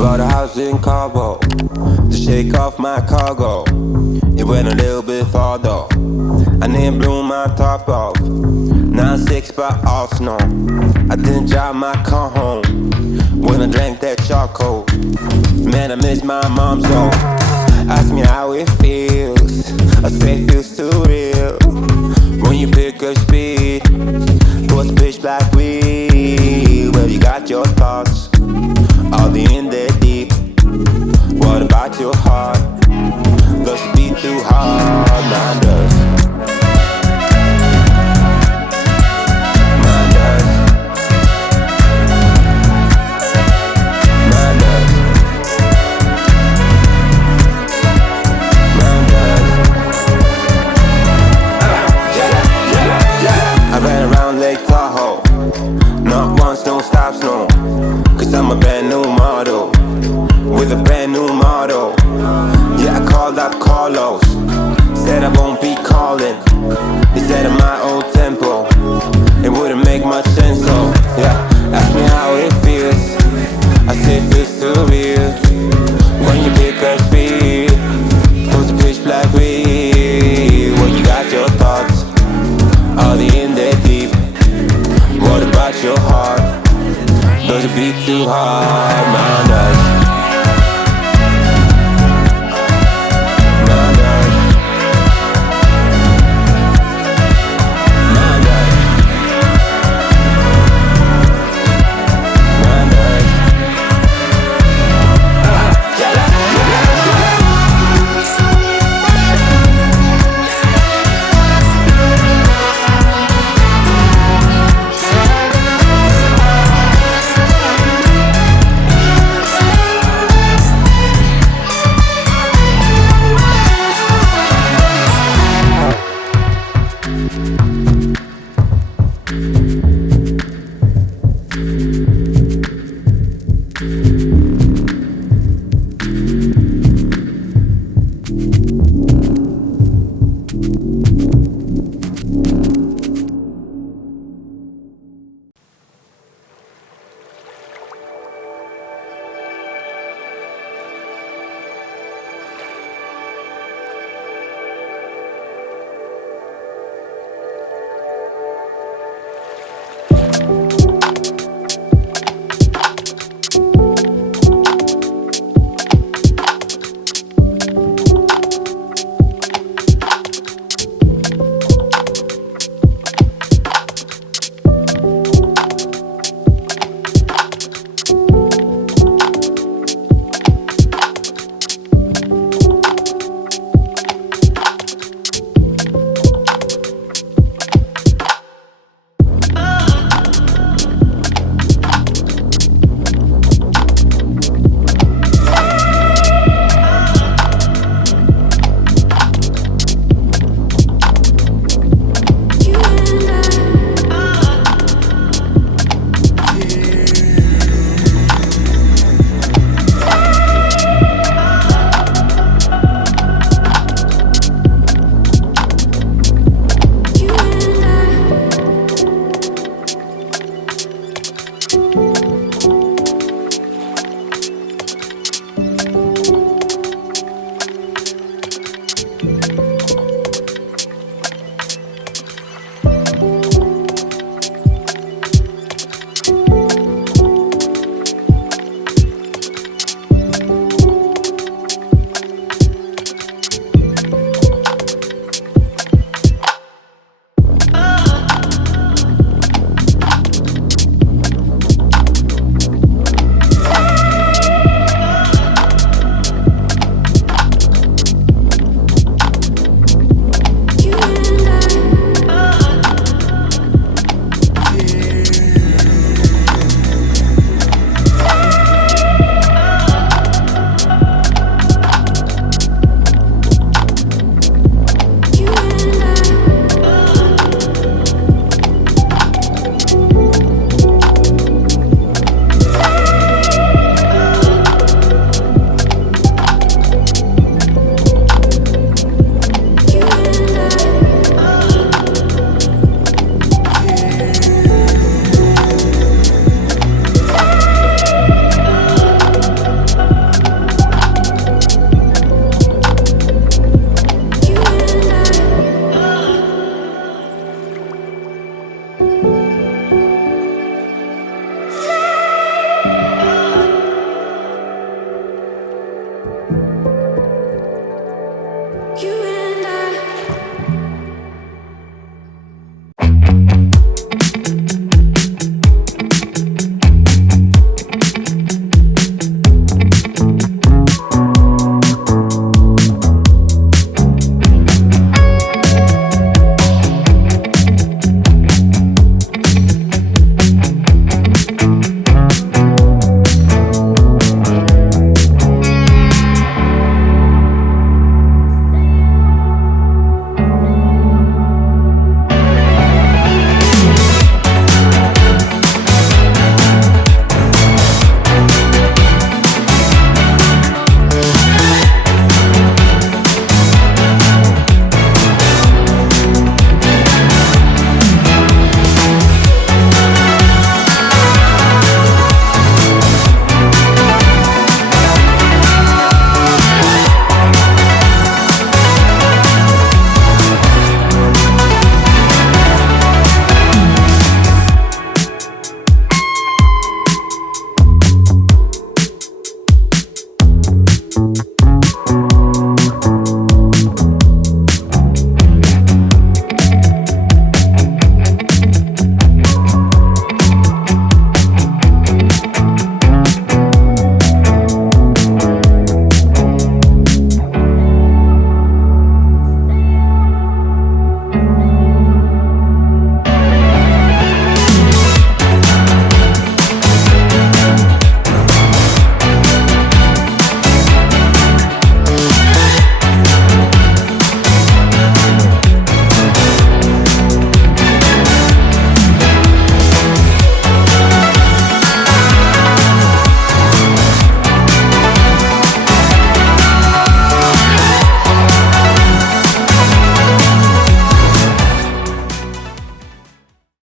bought a house in Cabo to shake off my cargo. It went a little bit far though. I didn't blow my top off. 9-6 by Arsenal. I didn't drive my car home when I drank that charcoal. Man, I miss my mom so. Ask me how it feels. I say it feels too real. When you pick up speed towards pitch black weed. Well, you got your thoughts all the in there deep. What about your heart? Does it beat too hard? Mine does. Mine does. Mine does. Mine does. I ran around Lake Tahoe. Not once, don't stop, no. Cause I'm a brand new model with a brand new model. Yeah, I called up Carlos. Said I won't be calling. Instead of my old tempo. It wouldn't make much sense, so yeah. Ask me how it feels. I say it feels too real. When you pick up speed towards the pitch black weed. Well, you got your thoughts all the in there deep. What about your heart? Does it beat too hard? Mine does. Mine does. Mine does. Mine does.